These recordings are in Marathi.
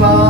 바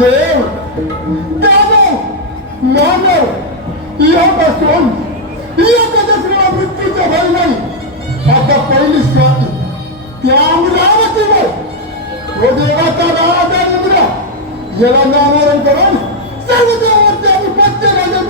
देव दानव मानव यापासून एकच असलेला मृत्यूचा भय नाही. आता पहिली साथ त्या अमरावतीवर तो देवाचा नावाचा इंद्र याला नामरण करून सर्व देवावरती आम्ही पत्ते राजा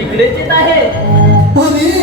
इकडेच येत आहे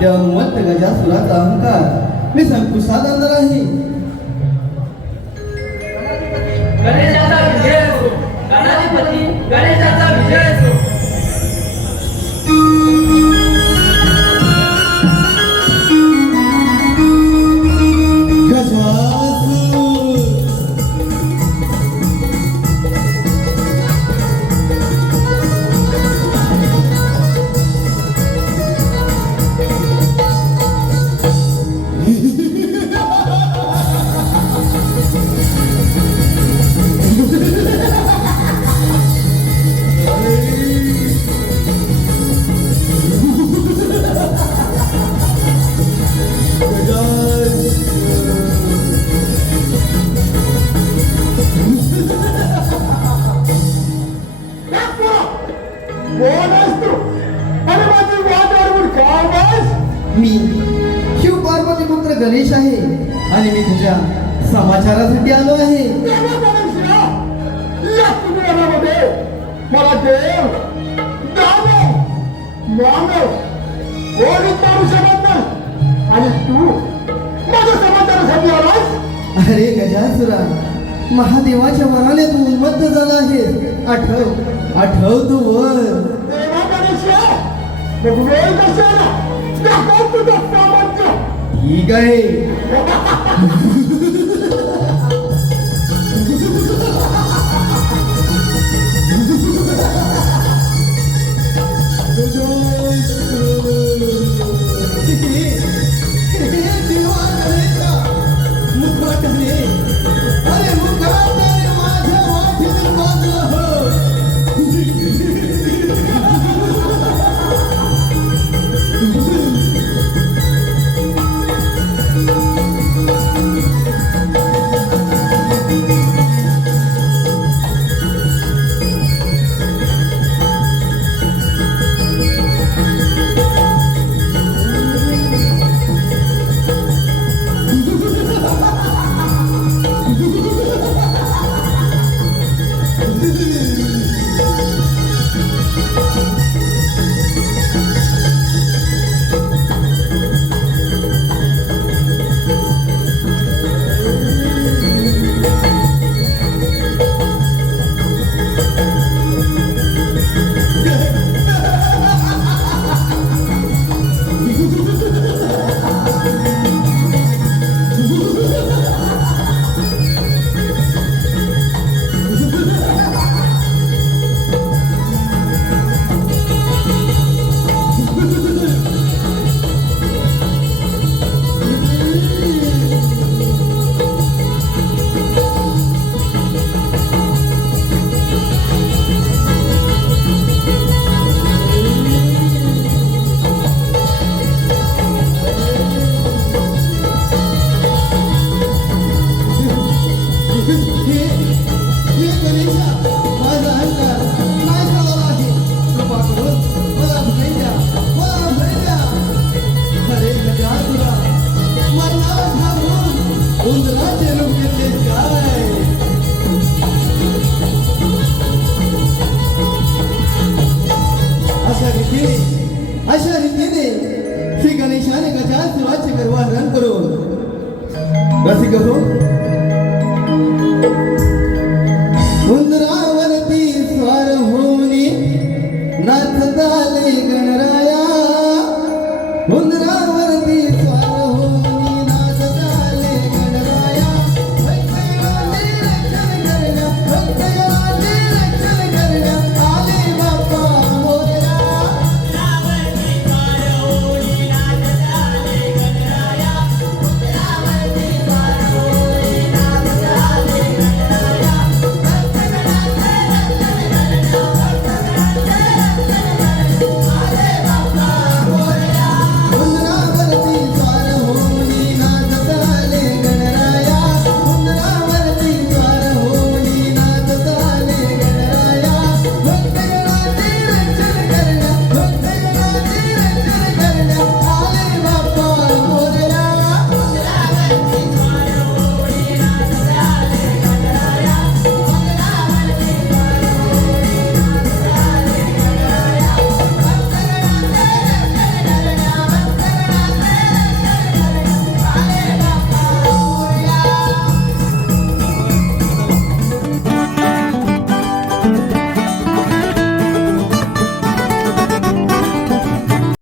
तेव्हा मत गजासुराचा अहंकार. मी संकुशात आणणार आहे. देव दादा मानव कोणी करू शकत नाही आणि तू माझ्या समाजासाठी आलास अरे गजासुरा महादेवाच्या वराने तू उन्मत्त झाला आहे आठव आठव तू वर. ठीक आहे. Hallelujah.